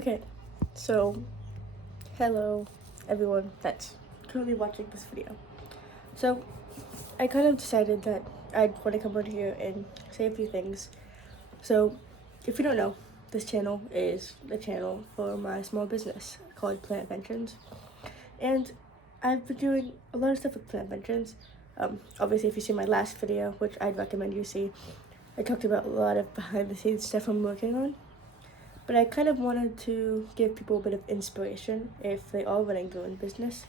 Okay, so hello everyone that's currently watching this video. So I kind of decided that I'd want to come on here and say a few things. So if you don't know, this channel is the channel for my small business called Plantventions. And I've been doing a lot of stuff with Plantventions. Obviously, if you see my last video, which I'd recommend you see, I talked about a lot of behind the scenes stuff I'm working on. But I kind of wanted to give people a bit of inspiration if they are running their own business.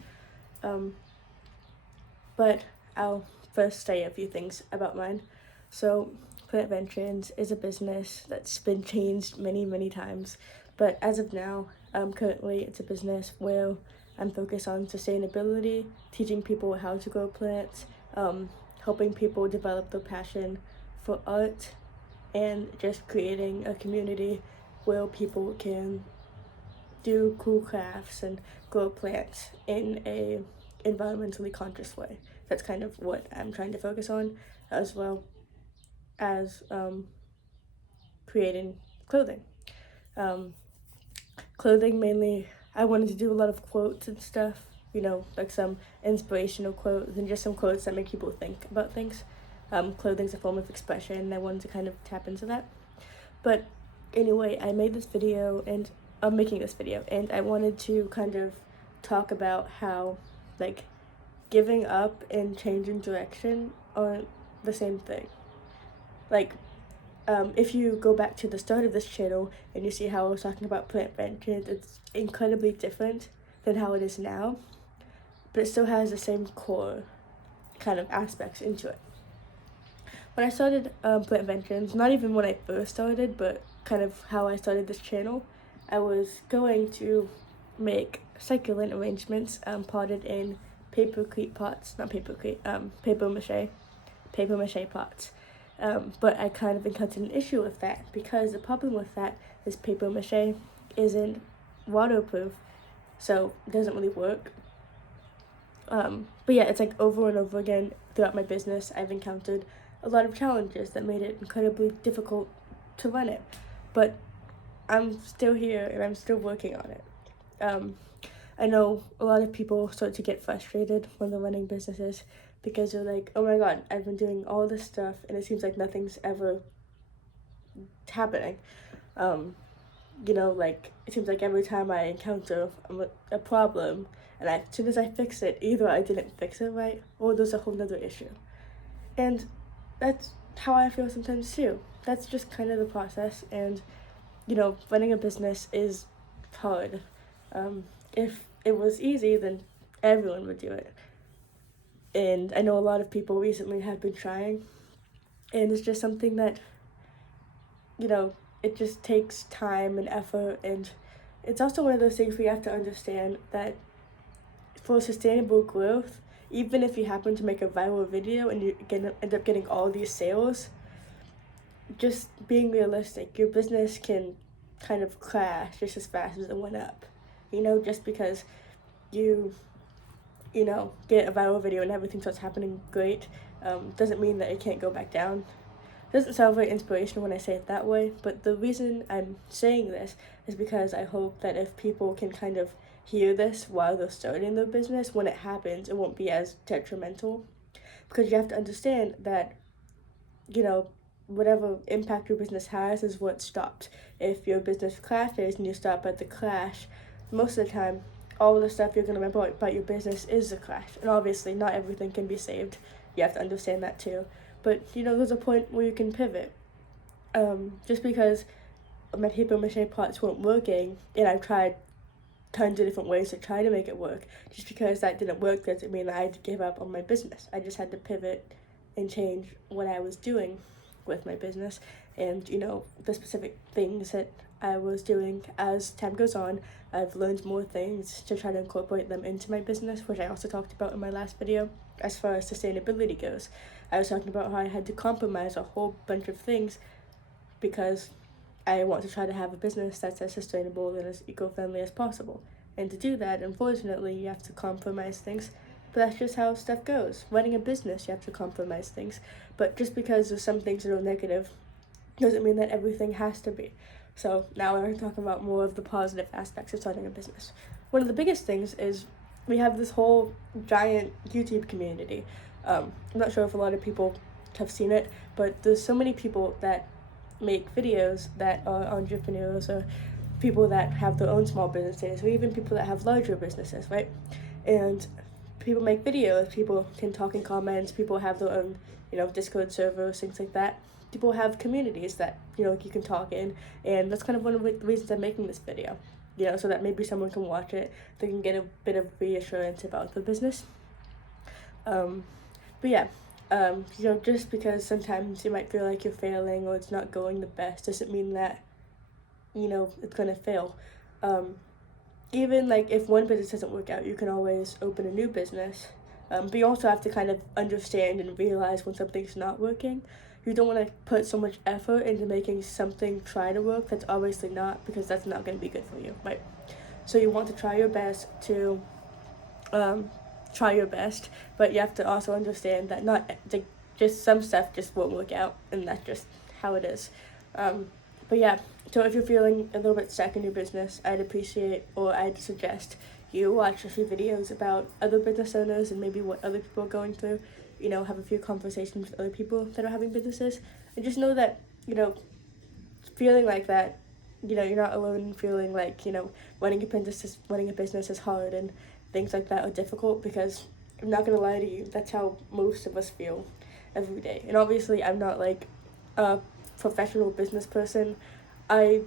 But I'll first say a few things about mine. So Plantventions is a business that's been changed many times. But as of now, currently it's a business where I'm focused on sustainability, teaching people how to grow plants, helping people develop their passion for art, and just creating a community where people can do cool crafts and grow plants in a environmentally conscious way. That's kind of what I'm trying to focus on, as well as creating clothing. Clothing mainly, I wanted to do a lot of quotes and stuff, like some inspirational quotes and just some quotes that make people think about things. Clothing's a form of expression, and I wanted to kind of tap into that. But anyway, I made this video, and I'm making this video, and I wanted to kind of talk about how, like, giving up and changing direction aren't the same thing. Like, if you go back to the start of this channel and you see how I was talking about Plantventions, it's incredibly different than how it is now, but it still has the same core kind of aspects into it. When I started Plantventions, not even when I first started, but kind of how I started this channel, I was going to make succulent arrangements potted in paper mache pots. But I kind of encountered an issue with that, because the problem with that is paper mache isn't waterproof, so it doesn't really work. But yeah, it's like over and over again throughout my business, I've encountered a lot of challenges that made it incredibly difficult to run it. But I'm still here and I'm still working on it. I know a lot of people start to get frustrated when they're running businesses, because they're like, oh my god, I've been doing all this stuff and it seems like nothing's ever happening. Like, it seems like every time I encounter a problem, and as soon as I fix it, either I didn't fix it right or there's a whole nother issue. And that's how I feel sometimes too. That's just kind of the process, and running a business is hard. If it was easy, then everyone would do it. And I know a lot of people recently have been trying, and it's just something that, it just takes time and effort, and it's also one of those things where you have to understand that for sustainable growth, even if you happen to make a viral video and you end up getting all these sales, just being realistic, your business can kind of crash just as fast as it went up. Just because you get a viral video and everything starts happening great, doesn't mean that it can't go back down. It doesn't sound very inspirational when I say it that way, but the reason I'm saying this is because I hope that if people can kind of hear this while they're starting their business, when it happens, it won't be as detrimental. Because you have to understand that, whatever impact your business has is what stops. If your business crashes and you stop at the crash, most of the time, all the stuff you're going to remember about your business is the crash. And obviously, not everything can be saved. You have to understand that too. But, there's a point where you can pivot. Just because my paper mache pots weren't working, and I've tried tons of different ways to try to make it work, just because that didn't work doesn't mean that I had to give up on my business. I just had to pivot and change what I was doing with my business, and the specific things that I was doing. As time goes on, I've learned more things to try to incorporate them into my business, which I also talked about in my last video. As far as sustainability goes, I was talking about how I had to compromise a whole bunch of things because I want to try to have a business that's as sustainable and as eco-friendly as possible. And to do that, unfortunately, you have to compromise things. But that's just how stuff goes. Running a business, you have to compromise things. But just because there's some things that are negative doesn't mean that everything has to be. So now we're talking about more of the positive aspects of starting a business. One of the biggest things is we have this whole giant YouTube community. I'm not sure if a lot of people have seen it, but there's so many people that make videos that are entrepreneurs or people that have their own small businesses, or even people that have larger businesses, right? And people make videos, people can talk in comments, people have their own, Discord servers, things like that. People have communities that, you can talk in, and that's kind of one of the reasons I'm making this video, so that maybe someone can watch it, they can get a bit of reassurance about the business. But yeah, just because sometimes you might feel like you're failing or it's not going the best doesn't mean that, it's gonna fail. Even like if one business doesn't work out, you can always open a new business. But you also have to kind of understand and realize when something's not working. You don't want to put so much effort into making something try to work that's obviously not, because that's not going to be good for you, right? So you want to try your best to but you have to also understand that not just some stuff just won't work out, and that's just how it is. But yeah, so if you're feeling a little bit stuck in your business, I'd suggest you watch a few videos about other business owners and maybe what other people are going through. Have a few conversations with other people that are having businesses, and just know that, feeling like that, you're not alone. Feeling like, running a business is hard and things like that are difficult, because I'm not gonna lie to you, that's how most of us feel every day. And obviously I'm not like a professional business person. I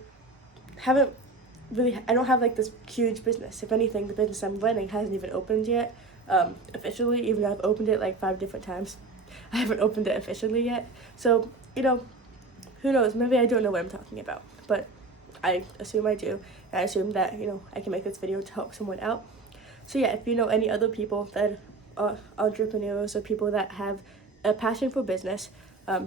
don't have like this huge business. If anything, the business I'm running hasn't even opened yet, officially, even though I've opened it like 5 different times. I haven't opened it officially yet. So, who knows, maybe I don't know what I'm talking about, but I assume I do. And I assume that, I can make this video to help someone out. So yeah, if you know any other people that are entrepreneurs or people that have a passion for business,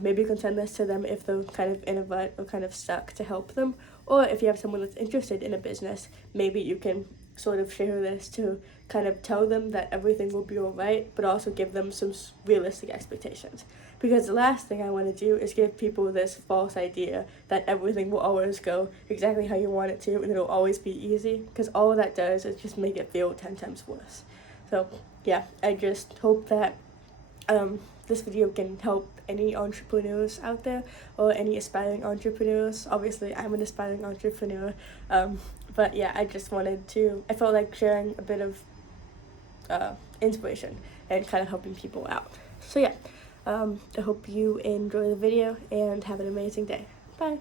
maybe you can send this to them if they're kind of in a rut or kind of stuck, to help them. Or if you have someone that's interested in a business, maybe you can sort of share this to kind of tell them that everything will be all right, but also give them some realistic expectations. Because the last thing I want to do is give people this false idea that everything will always go exactly how you want it to and it'll always be easy, because all that does is just make it feel 10 times worse. So yeah, I just hope that this video can help any entrepreneurs out there or any aspiring entrepreneurs. Obviously, I'm an aspiring entrepreneur, but yeah, I felt like sharing a bit of inspiration and kind of helping people out. So yeah, I hope you enjoy the video and have an amazing day. Bye.